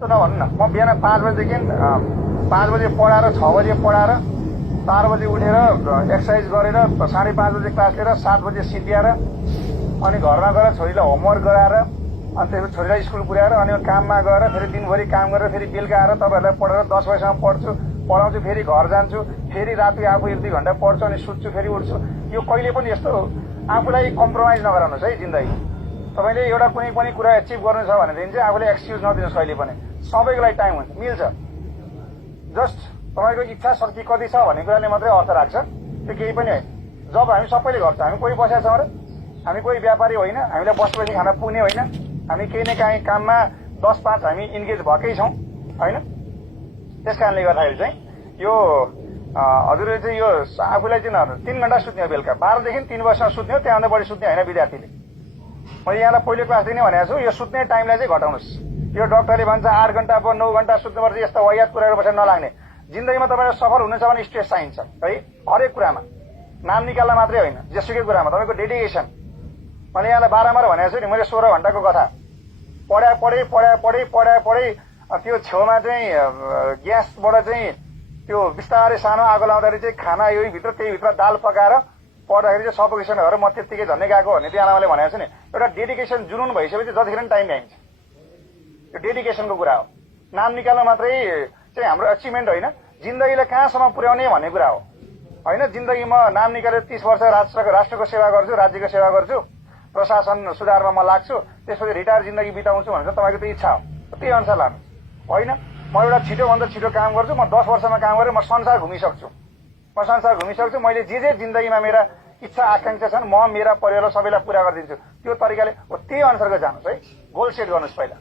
नभन्नु न, म बिहान 5 बजेदेखि 5 बजे पढाएर 6 बजे पढाएर 4 बजे उठेर एक्सर्साइज गरेर 5:30 बजे क्लास लिएर 7 बजे सिद्ध्याएर अनि घरमा गएर छोरीलाई होमवर्क गराएर अनि त्यसपछि छोरीलाई स्कुल पुर्याएर अनि काममा गएर फेरि दिनभरि काम गरेर फेरि बेलुका आएर तपाईँहरूलाई पढेर 10 बजेसम्म पढ्छु, पढाउँछु, फेरि घर जान्छु, फेरि राति आफू 1-2 घण्टा पढ्छु अनि सुत्छु, फेरि उठ्छु। यो कहिले पनि यस्तो आफूलाई कम्प्रोमाइज नगराउनुहोस् है जिन्दगी। तपाईँले एउटा कुनै पनि कुरा एचिभ गर्नु छ भनेदेखि चाहिँ आफूले एक्सक्युज नदिनुहोस् कहिले पनि। सबैको लागि टाइम हुन्छ, मिल्छ। जस्ट तपाईँको इच्छा शक्ति कति छ भन्ने कुराले मात्रै अर्थ राख्छ, त्यो केही पनि होइन। जब हामी सबैले गर्छ, हामी कोही बसेका छौँ र हामी कोही व्यापारी होइन, हामीलाई बसी खान पुग्ने होइन, हामी केही न काहीँ काममा 10-5 हामी इन्गेज भएकै छौँ होइन। त्यस कारणले गर्दाखेरि चाहिँ यो हजुरले चाहिँ यो आफूलाई चाहिँ 3 घण्टा सुत्ने हो बेलुका, 12 देखि 3 बजीसम्म सुत्ने हो, त्यहाँभन्दा बढी सुत्ने होइन विद्यार्थीले। मैले यहाँलाई पहिलो क्लासदेखि नै भनेको छु, यो सुत्ने टाइमलाई चाहिँ घटाउनुहोस्। यो डक्टरले भन्छ 8 घण्टा 9 घण्टा सुत्नुपर्छ, यस्ता वायात कुराहरू बसेर नलाग्ने। जिन्दगीमा तपाईँलाई सफल हुनु छ भने स्ट्रेस चाहिन्छ है, हरेक कुरामा, नाम निकाल्न मात्रै होइन, जेसुकै कुरामा तपाईँको डेडिकेसन। मैले यहाँलाई बारम्बार भनेको छु नि, मैले 16 घण्टाको कथा पढाइ त्यो छेउमा चाहिँ ग्यासबाट चाहिँ त्यो बिस्तारै सानो आगो लाउँदाखेरि चाहिँ खाना यही भित्र त्यही भित्र दाल पकाएर पढ्दाखेरि चाहिँ सफोकेसन भएर म त्यत्तिकै झन्डै गएको भन्ने त्यो आमाले भनेको छु नि। एउटा डेडिकेसन जुनुन भइसकेपछि जतिखेर टाइम भ्याइन्छ, त्यो डेडिकेसनको कुरा हो। नाम निकाल्न मात्रै चाहिँ हाम्रो अचिभमेन्ट होइन, जिन्दगीलाई कहाँसम्म पुर्याउने भन्ने कुरा हो होइन। जिन्दगीमा नाम निकालेर 30 वर्ष राष्ट्रको सेवा गर्छु, राज्यको सेवा गर्छु, प्रशासन सुधारमा म लाग्छु, त्यसपछि रिटायर जिन्दगी बिताउँछु भनेर तपाईँको त्यो इच्छा हो, त्यही अनुसार लानु होइन। म एउटा छिटोभन्दा छिटो काम गर्छु, म 10 वर्षमा काम गरेर म संसार घुमिसक्छु, मैले जे जिन्दगीमा मेरा इच्छा आकांक्षा छन् म मेरा परिवारलाई सबैलाई पुरा गरिदिन्छु। त्यो तरिकाले त्यही अनुसारको जानुहोस् है, गोल सेट गर्नुहोस् पहिला।